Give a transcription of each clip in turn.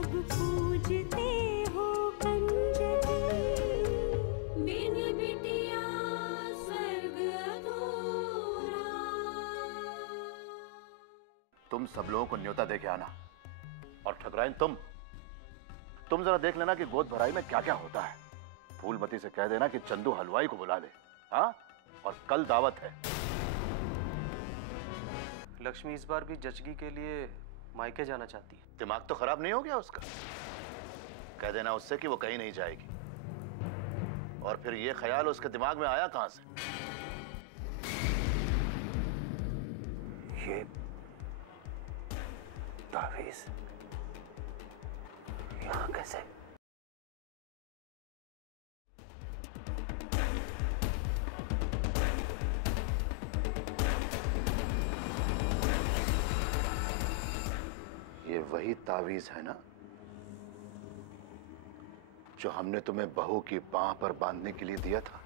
सब पूजते हो कंजरी, बिन बिटिया स्वर्ग अधूरा। तुम सब लोगों को न्योता दे के आना। और ठकुराइन तुम जरा देख लेना कि गोद भराई में क्या क्या होता है। फूलमती से कह देना कि चंदू हलवाई को बुला ले। हाँ, और कल दावत है। लक्ष्मी इस बार भी जचगी के लिए मायके जाना चाहती है। दिमाग तो खराब नहीं हो गया उसका? कह देना उससे कि वो कहीं नहीं जाएगी। और फिर ये ख्याल उसके दिमाग में आया कहां से? ये तावीज़ यहाँ कैसे? ये वही तावीज है ना जो हमने तुम्हें बहू की बाह पर बांधने के लिए दिया था?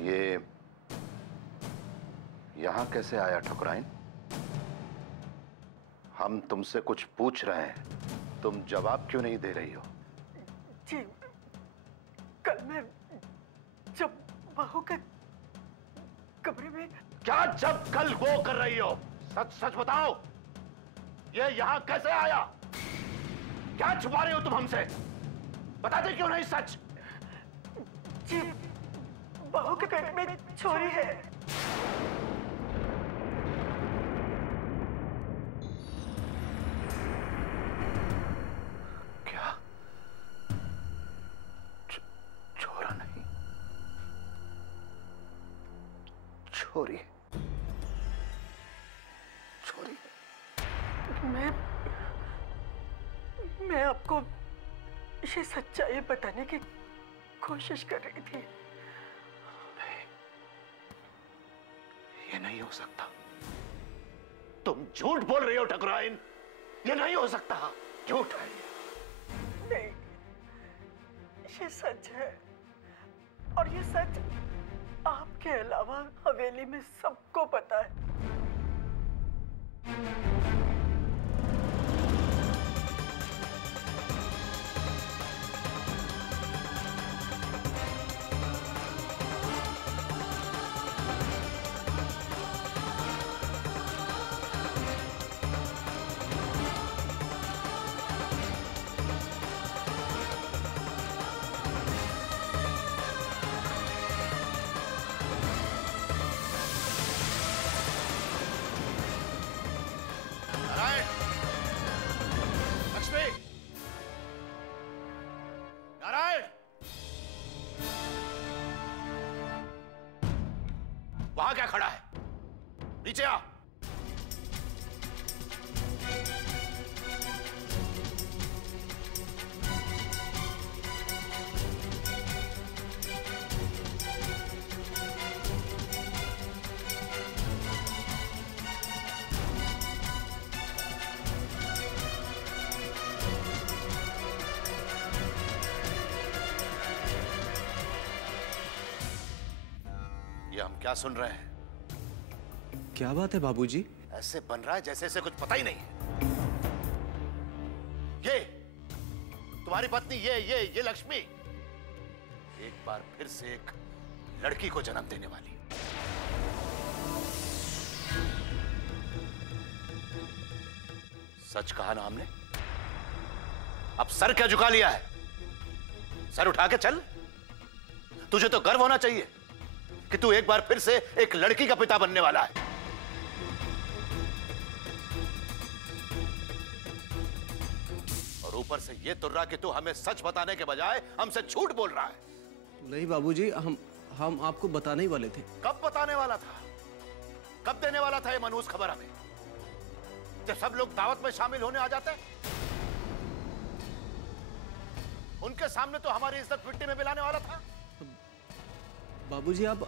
ये यहां कैसे आया ठकुराइन? हम तुमसे कुछ पूछ रहे हैं, तुम जवाब क्यों नहीं दे रही हो? जी, कल मैं जब बहू के कमरे में। क्या जब कल वो कर रही हो? सच सच बताओ, ये यहां कैसे आया? क्या छुपा रहे हो तुम हमसे? बताते क्यों नहीं सच? जी, बहू के पेट में छोरी है। क्या? छोरा नहीं, छोरी। छोरी। मैं आपको ये सच्चाई बताने की कोशिश कर रही थी। नहीं, ये नहीं हो सकता। तुम झूठ बोल रही हो ठकुराइन। ये नहीं हो सकता, झूठ है। नहीं, ये सच है। और ये सच आपके अलावा हवेली में सबको पता है। वहां क्या खड़ा है? नीचे आ। ये हम क्या सुन रहे हैं? क्या बात है बाबूजी? ऐसे बन रहा है जैसे इसे कुछ पता ही नहीं है। ये तुम्हारी पत्नी, ये लक्ष्मी एक बार फिर से एक लड़की को जन्म देने वाली है। सच कहा ना हमने? अब सर क्या झुका लिया है? सर उठा के चल। तुझे तो गर्व होना चाहिए कि तू एक बार फिर से एक लड़की का पिता बनने वाला है। और ऊपर से ये तुर्रा कि तू हमें सच बताने के बजाय हमसे झूठ बोल रहा है। नहीं बाबूजी, हम आपको बताने ही वाले थे। कब बताने वाला था? कब देने वाला था ये मनहूस खबर हमें? जब सब लोग दावत में शामिल होने आ जाते हैं। उनके सामने तो हमारी इज्जत मिट्टी में मिलाने वाला था। बाबूजी आप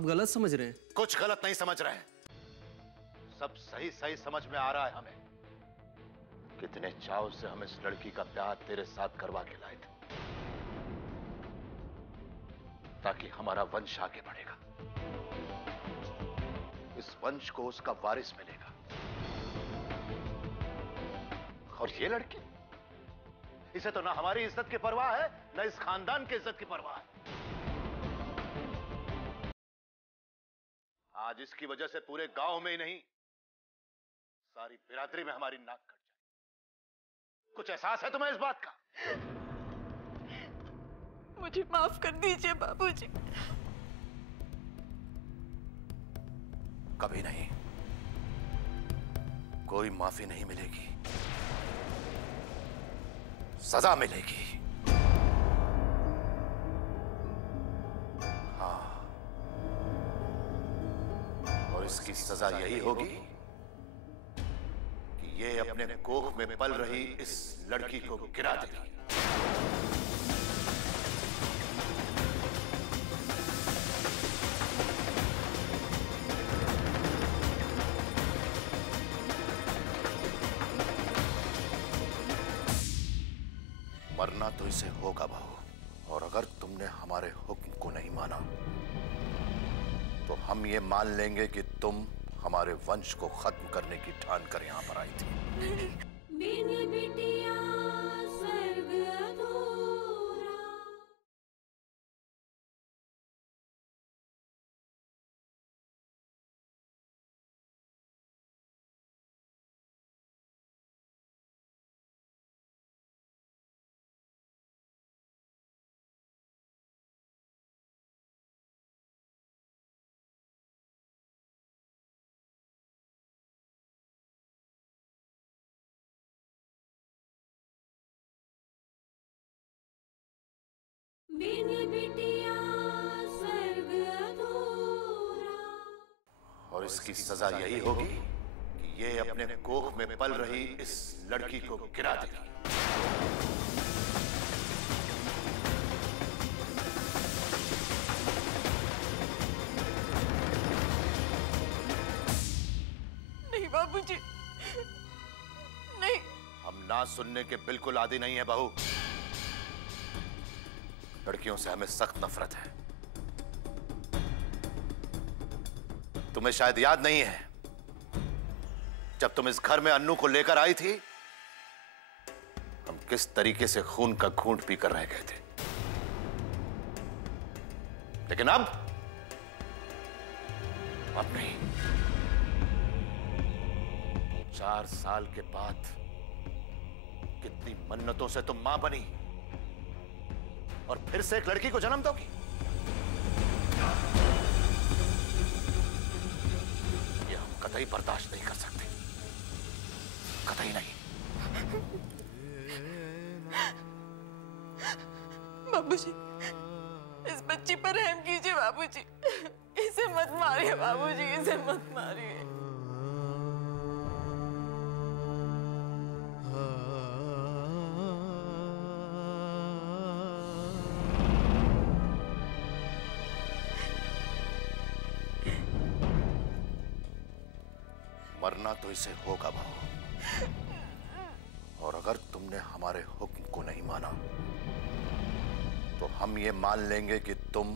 गलत समझ रहे हैं। कुछ गलत नहीं समझ रहे हैं, सब सही सही समझ में आ रहा है हमें। कितने चाव से हम इस लड़की का प्यार तेरे साथ करवा के लाए थे, ताकि हमारा वंश आगे बढ़ेगा, इस वंश को उसका वारिस मिलेगा। और ये लड़की, इसे तो ना हमारी इज्जत की परवाह है, ना इस खानदान की इज्जत की परवाह है। आज इसकी वजह से पूरे गांव में ही नहीं, सारी बिरादरी में हमारी नाक कट जाए। कुछ एहसास है तुम्हें इस बात का? मुझे माफ कर दीजिए बाबूजी। कभी नहीं, कोई माफी नहीं मिलेगी, सजा मिलेगी। हाँ, और इसकी सजा यही होगी कि ये अपने कोख में पल रही इस लड़की को गिरा देगी। मरना तो इसे होगा बहू, और अगर तुमने हमारे हुक्म को नहीं माना तो हम ये मान लेंगे कि तुम हमारे वंश को खत्म करने की ठान कर यहां पर आई थी। बिन बिटिया स्वर्ग अधूरा। बिन बिटिया स्वर्ग अधूरा। और इसकी सजा यही होगी कि ये अपने कोख में पल रही इस लड़की को गिरा देगी। नहीं बाबूजी, नहीं। हम ना सुनने के बिल्कुल आदी नहीं है बहू। लड़कियों से हमें सख्त नफरत है। तुम्हें शायद याद नहीं है, जब तुम इस घर में अन्नू को लेकर आई थी, हम किस तरीके से खून का घूंट पीकर रह गए थे। लेकिन अब नहीं। 4 साल के बाद कितनी मन्नतों से तुम मां बनी और फिर से एक लड़की को जन्म दोगी। ये हम कतई बर्दाश्त नहीं कर सकते, कतई नहीं। बाबूजी, इस बच्ची पर रहम कीजिए बाबूजी। इसे मत मारिए बाबूजी, इसे मत मारिए। मरना तो इसे होगा बहू, और अगर तुमने हमारे हुक्म को नहीं माना तो हम ये मान लेंगे कि तुम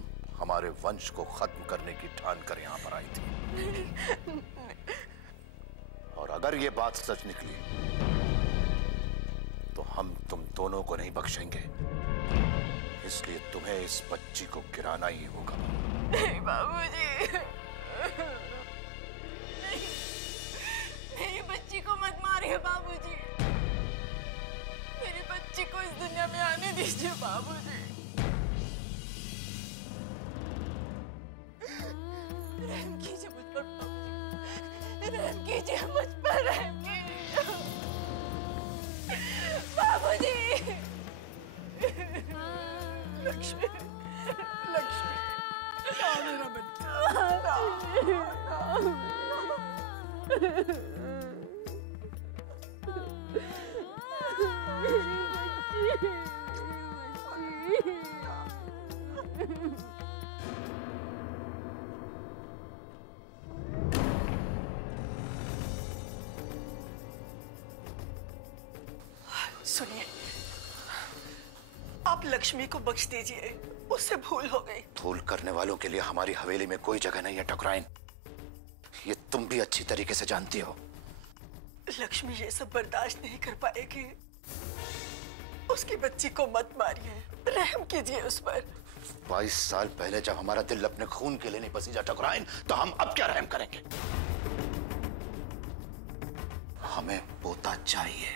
हमारे वंश को खत्म करने की ठान कर यहां पर आई थी। और अगर ये बात सच निकली तो हम तुम दोनों को नहीं बख्शेंगे, इसलिए तुम्हें इस बच्ची को गिराना ही होगा। नहीं बाबूजी, मेरी बच्ची को मत मारिए बाबूजी। मेरी बच्ची को इस दुनिया में आने दीजिए बाबूजी। रहम कीजिए मुझ पर बाबूजी, रहम कीजिए मुझ पर, रहम कीजिए बाबूजी। लक्ष्मी, लक्ष्मी, मेरा बच्चा। सुनिए, आप लक्ष्मी को बख्श दीजिए, उससे भूल हो गई। भूल करने वालों के लिए हमारी हवेली में कोई जगह नहीं है ठकुराइन, ये तुम भी अच्छी तरीके से जानती हो। लक्ष्मी ये सब बर्दाश्त नहीं कर पाएगी। उसकी बच्ची को मत मारिए, रहम कीजिए उस पर। 22 साल पहले जब हमारा दिल अपने खून के लिए नहीं पसीजा ठकुराइन, तो हम अब क्या रहम करेंगे? हमें पोता चाहिए,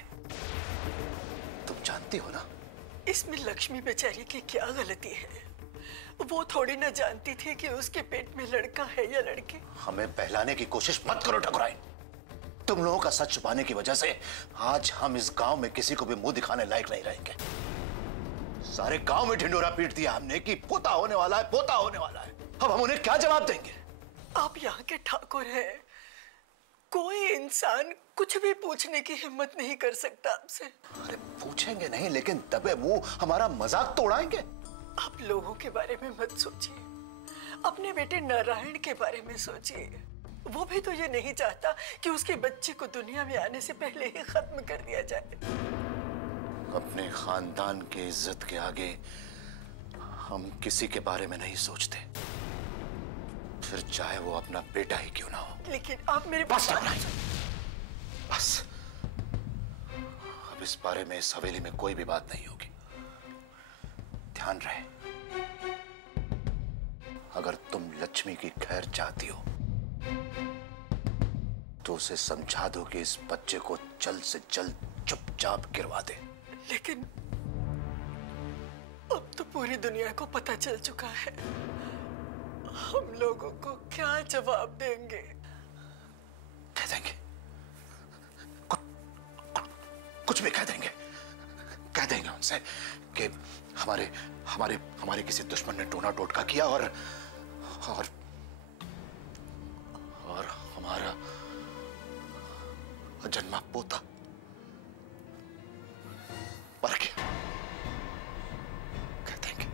तुम जानती हो ना। इसमें लक्ष्मी बेचारी की क्या गलती है? वो थोड़ी ना जानती थी कि उसके पेट में लड़का है या लड़की। हमें बहलाने की कोशिश मत करो ठकुराइन। तुम लोगों का सच छुपाने की वजह से आज हम इस गांव में किसी को भी मुंह दिखाने लायक नहीं रहेंगे। सारे गांव में ढिंडोरा पीट दिया हमने कि पोता होने वाला है, पोता होने वाला है। अब हम उन्हें क्या जवाब देंगे? आप यहाँ के ठाकुर हैं, कोई इंसान कुछ भी पूछने की हिम्मत नहीं कर सकता आपसे। अरे पूछेंगे नहीं, लेकिन दबे मुंह हमारा मजाक तो उड़ाएंगे। आप लोगों के बारे में मत सोचिए, अपने बेटे नारायण के बारे में सोचिए। वो भी तो ये नहीं चाहता कि उसके बच्चे को दुनिया में आने से पहले ही खत्म कर दिया जाए। अपने खानदान की इज्जत के आगे हम किसी के बारे में नहीं सोचते, फिर चाहे वो अपना बेटा ही क्यों ना हो। लेकिन आप मेरे बस बस, अब इस बारे में इस हवेली में कोई भी बात नहीं होगी। ध्यान रहे, अगर तुम लक्ष्मी की खैर चाहती हो तो उसे समझा दो कि इस बच्चे को जल्द से जल्द चुपचाप गिरवा दे। लेकिन अब तो पूरी दुनिया को पता चल चुका है, हम लोगों को क्या जवाब देंगे? कह देंगे, कुछ भी कह देंगे। कह देंगे उनसे कि हमारे किसी दुश्मन ने टोना टोटका किया और हमारा अजन्मा पोता मर गया। कह देंगे।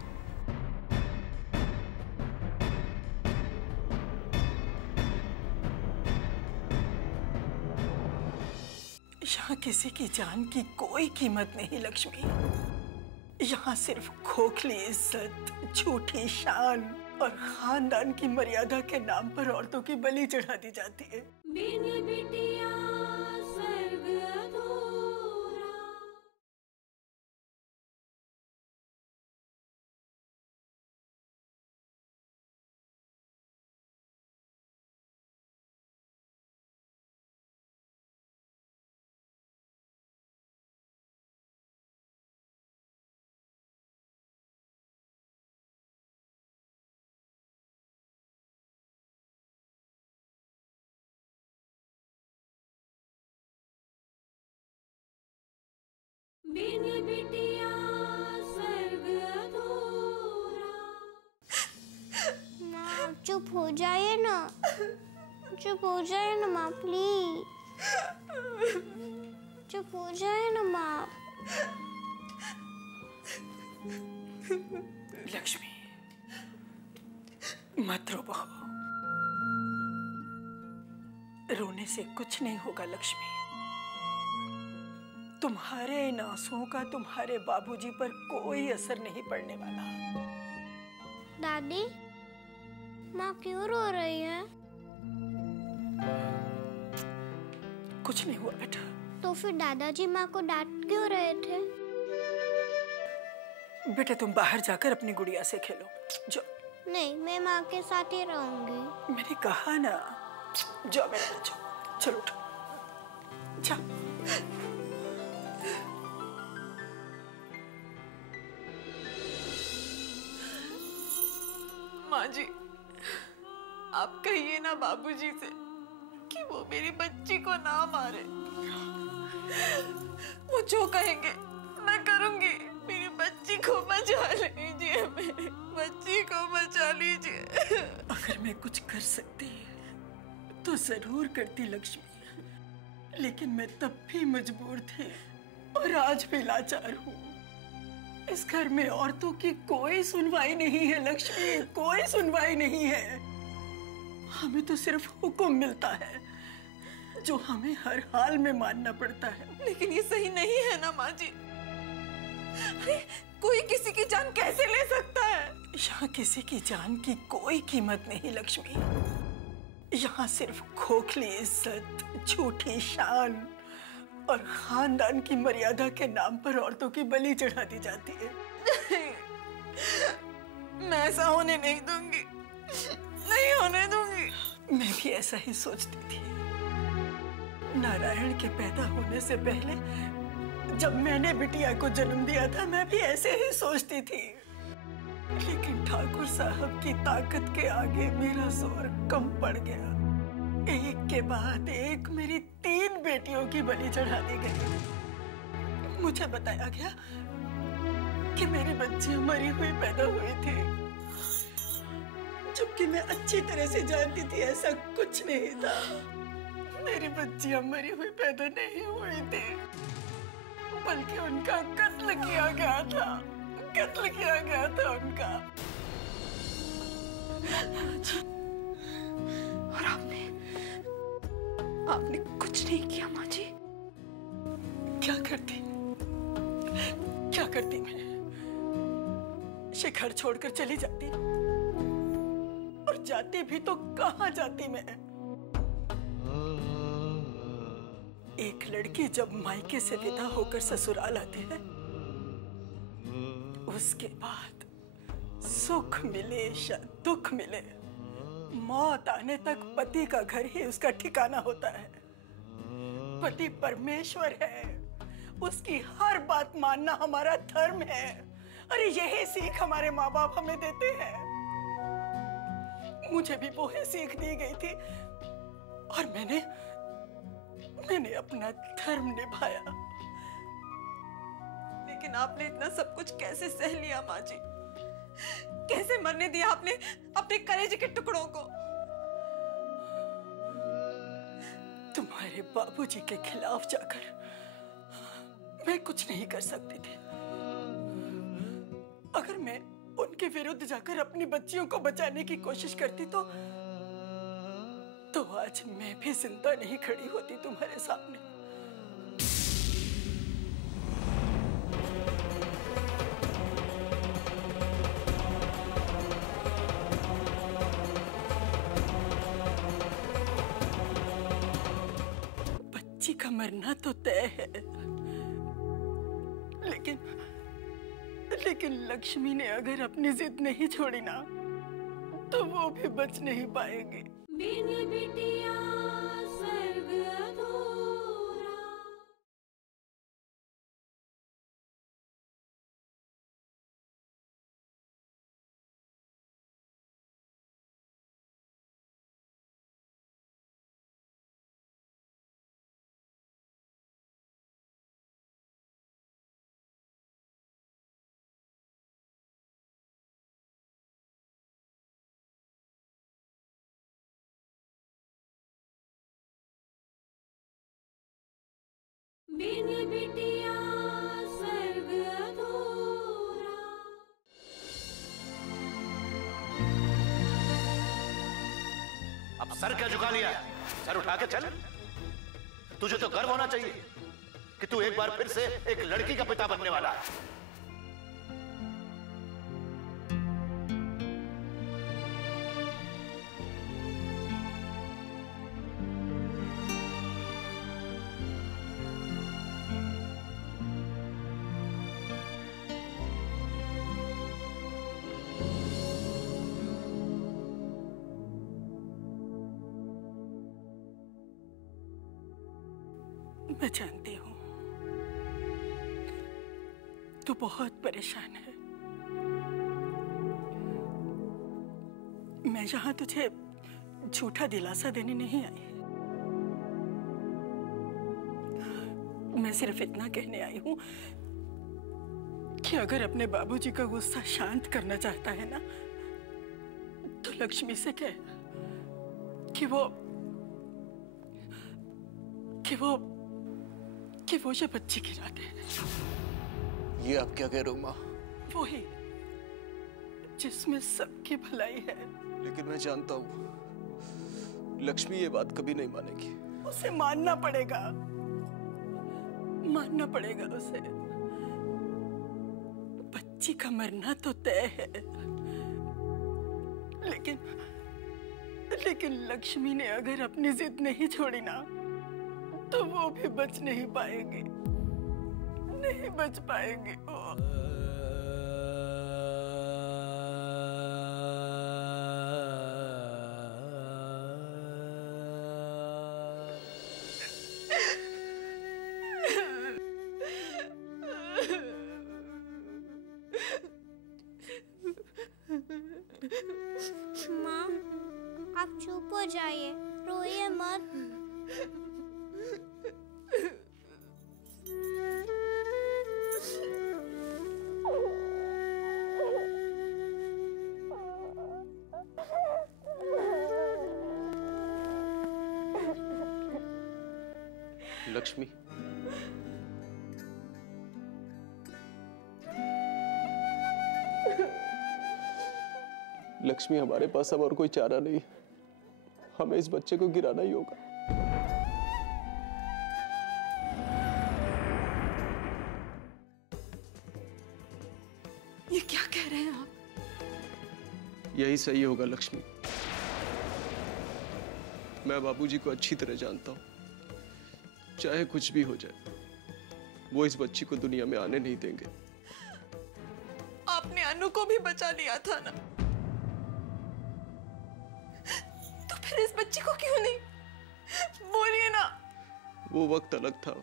यहाँ किसी की जान की कोई कीमत नहीं लक्ष्मी। यहाँ सिर्फ खोखली इज्जत, झूठी शान और खानदान की मर्यादा के नाम पर औरतों की बलि चढ़ा दी जाती है। बिन बिटिया स्वर्ग अधूरा। बिन बिटिया स्वर्ग अधूरा। माँ चुप हो जाइए ना, चुप हो जाइए ना माँ प्लीज, चुप हो जाइए ना माँ। लक्ष्मी मत रो बहू, रोने से कुछ नहीं होगा लक्ष्मी। तुम्हारे इन आंसुओं का तुम्हारे बाबूजी पर कोई असर नहीं पड़ने वाला। दादी माँ क्यों रो रही है? कुछ नहीं हुआ बेटा। तो फिर दादाजी माँ को डांट क्यों रहे थे? बेटा तुम बाहर जाकर अपनी गुड़िया से खेलो। जो नहीं, मैं माँ के साथ ही रहूंगी। मैंने कहा ना, जाओ बेटा जाओ, चलो उठो जाओ। माँ जी, आप कहिए ना बाबूजी से कि वो मेरी बच्ची को ना मारे। वो जो कहेंगे मैं करूंगी। मेरी बच्ची को बचा लीजिए, मेरी बच्ची को बचा लीजिए। अगर मैं कुछ कर सकती तो जरूर करती लक्ष्मी, लेकिन मैं तब भी मजबूर थी और आज भी लाचार हूँ। इस घर में औरतों की कोई सुनवाई नहीं है लक्ष्मी, कोई सुनवाई नहीं है। हमें तो सिर्फ हुक्म मिलता है जो हमें हर हाल में मानना पड़ता है। लेकिन ये सही नहीं है ना माँ जी। अरे कोई किसी की जान कैसे ले सकता है? यहाँ किसी की जान की कोई कीमत नहीं लक्ष्मी। यहाँ सिर्फ खोखली इज्जत, झूठी शान और खानदान की मर्यादा के नाम पर औरतों की बलि चढ़ा दी जाती है। मैं ऐसा होने नहीं दूंगी, नहीं होने दूंगी। मैं भी ऐसा ही सोचती थी। नारायण के पैदा होने से पहले जब मैंने बिटिया को जन्म दिया था, मैं भी ऐसे ही सोचती थी। लेकिन ठाकुर साहब की ताकत के आगे मेरा जोर कम पड़ गया। एक के बाद एक मेरी 3 बेटियों की बलि चढ़ा दी गई। मुझे बताया गया कि मेरी बच्चियां मरी हुई पैदा हुई थी, जबकि मैं अच्छी तरह से जानती थी ऐसा कुछ नहीं था। मेरी बच्चियां मरी हुई पैदा नहीं हुई थी, बल्कि उनका कत्ल किया गया था। कत्ल किया गया था उनका। और आपने कुछ नहीं किया माँ जी? क्या करती मैं? शिखर छोड़कर चली जाती, और जाती भी तो कहाँ जाती मैं? एक लड़की जब मायके से विदा होकर ससुराल आती है, उसके बाद सुख मिले या दुख मिले, मौत आने तक पति का घर ही उसका ठिकाना होता है। पति परमेश्वर है, उसकी हर बात मानना हमारा धर्म है। अरे यही सीख हमारे माँ बाप हमें देते हैं। मुझे भी वो ही सीख दी गई थी, और मैंने अपना धर्म निभाया। लेकिन आपने इतना सब कुछ कैसे सह लिया माँ जी? कैसे मरने दिया आपने अपने कलेजे के टुकड़ों को? तुम्हारे बाबूजी के खिलाफ जाकर मैं कुछ नहीं कर सकती थी। अगर मैं उनके विरुद्ध जाकर अपनी बच्चियों को बचाने की कोशिश करती तो आज मैं भी जिंदा नहीं खड़ी होती तुम्हारे सामने। बच्ची का मरना तो तय है, लेकिन लक्ष्मी ने अगर अपनी जिद नहीं छोड़ी ना, तो वो भी बच नहीं पाएगी। बिन बिटिया स्वर्ग अधूरा। बिन बिटिया स्वर्ग अधूरा। अब सर क्या झुका लिया है? सर उठा के चल। तुझे तो गर्व होना चाहिए कि तू एक बार फिर से एक लड़की का पिता बनने वाला है। मैं जानती हूँ तू बहुत परेशान है। मैं यहाँ तुझे झूठा दिलासा देने नहीं आई। मैं सिर्फ इतना कहने आई हूँ कि अगर अपने बाबूजी का गुस्सा शांत करना चाहता है ना, तो लक्ष्मी से कह कि वो ये बच्ची गिरा दे। ये आप क्या कह रहे हो माँ? वो ही जिसमें सबकी भलाई है। लेकिन मैं जानता हूँ लक्ष्मी ये बात कभी नहीं मानेगी। उसे मानना पड़ेगा उसे। बच्ची का मरना तो तय है, लेकिन लक्ष्मी ने अगर अपनी जिद नहीं छोड़ी ना, तो वो भी बच नहीं पाएंगे, नहीं बच पाएंगे वो। माँ, आप चुप हो जाइए, रोइए मत। लक्ष्मी, लक्ष्मी, हमारे पास अब और कोई चारा नहीं, हमें इस बच्चे को गिराना ही होगा। ये क्या कह रहे हैं आप? यही सही होगा लक्ष्मी। मैं बाबूजी को अच्छी तरह जानता हूं, चाहे कुछ भी हो जाए, वो इस बच्ची को दुनिया में आने नहीं देंगे। आपने अनु को भी बचा लिया था ना, तो फिर इस बच्ची को क्यों नहीं? बोलिए ना। वो वक्त अलग था,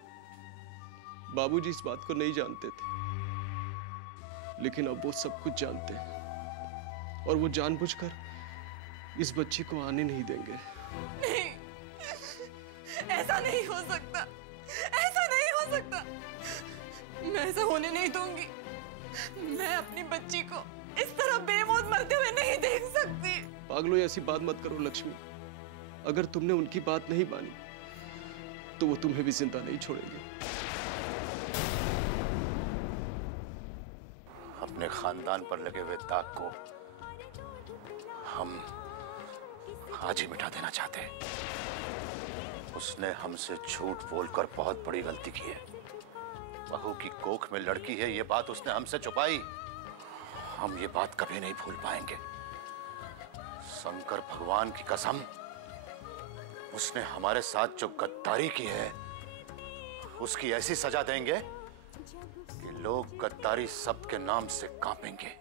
बाबूजी इस बात को नहीं जानते थे, लेकिन अब वो सब कुछ जानते हैं और वो जानबूझकर इस बच्ची को आने नहीं देंगे। नहीं, ऐसा नहीं हो सकता, ऐसा नहीं हो सकता। मैं ऐसा होने नहीं दूंगी। मैं अपनी बच्ची को इस तरह बेमौत मरते हुए नहीं देख सकती। पागलों, ऐसी बात मत करो लक्ष्मी। अगर तुमने उनकी बात नहीं मानी तो वो तुम्हें भी जिंदा नहीं छोड़ेंगे। अपने खानदान पर लगे हुए दाग को हम आज ही मिटा देना चाहते हैं। उसने हमसे झूठ बोलकर बहुत बड़ी गलती की है। बहू की कोख में लड़की है, ये बात उसने हमसे छुपाई। हम ये बात कभी नहीं भूल पाएंगे। शंकर भगवान की कसम, उसने हमारे साथ जो गद्दारी की है उसकी ऐसी सजा देंगे कि लोग गद्दारी सबके नाम से कांपेंगे।